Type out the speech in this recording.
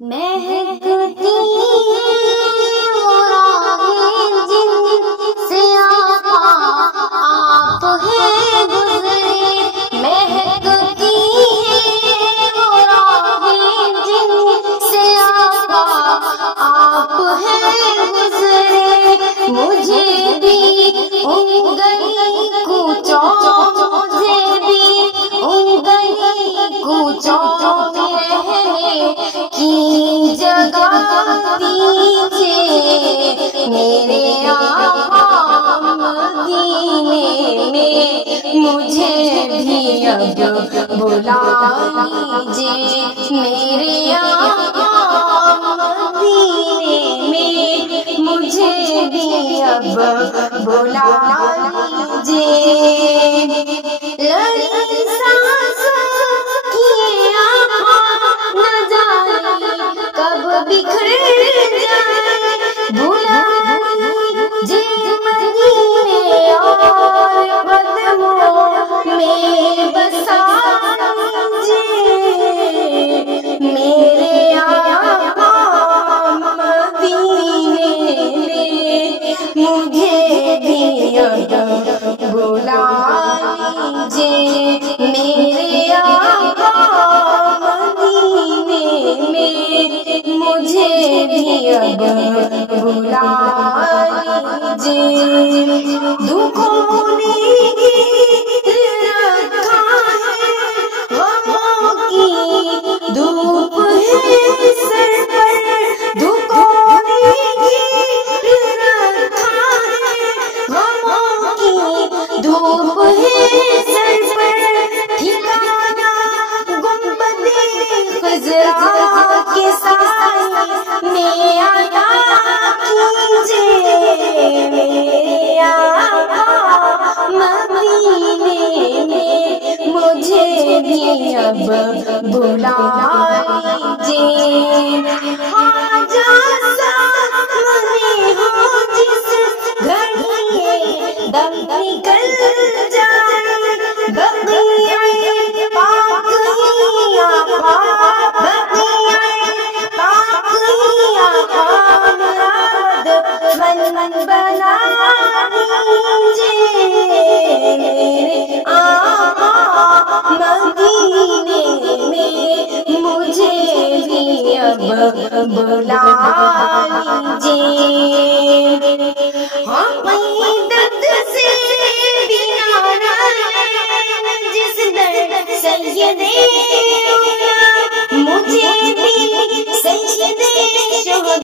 مہکتی وہ راہیں جن سے آقا آپ ہیں گزرے، مہکتی وہ راہیں جن سے آقا آپ ہیں گزرے، مجھے بھی ان گلی کوچوں مجھے بھی ان گلی کوچوں رہنے کی جگہ دیجئے، میرے آقا مدینے میں مجھے بھی اب بلا لیجئے، میرے آقا مدینے میں مجھے بھی اب بلا لیجئے۔ بکھر جائے بھلا لیجئے مدینے اور قدموں میں بسا لیجئے، میرے آقا مدینے میں مجھے بھی اب بلا لیجئے، میرے آقا مدینے میں مجھے بھی اب بلا لیجئے۔ دکھوں نے گھیر رکھا ہے غموں کی دھوپ ہے سر پر، دکھوں نے گھیر رکھا ہے غموں کی دھوپ ہے سر پر، ٹھکانا گنبد خضرا کے سائے میں عطا کیجئے، میرے آقا مدینے میں مجھے بھی اب بلا لیجئے۔ خواجہ سامنے ہو جس گھڑی دم نکل جائے، بقیع پاک ہی آقا، بقیع پاک ہی آقا مراد من بنا لیجئے، میرے آقا مدینے میں مجھے بھی اب بلا لیجئے۔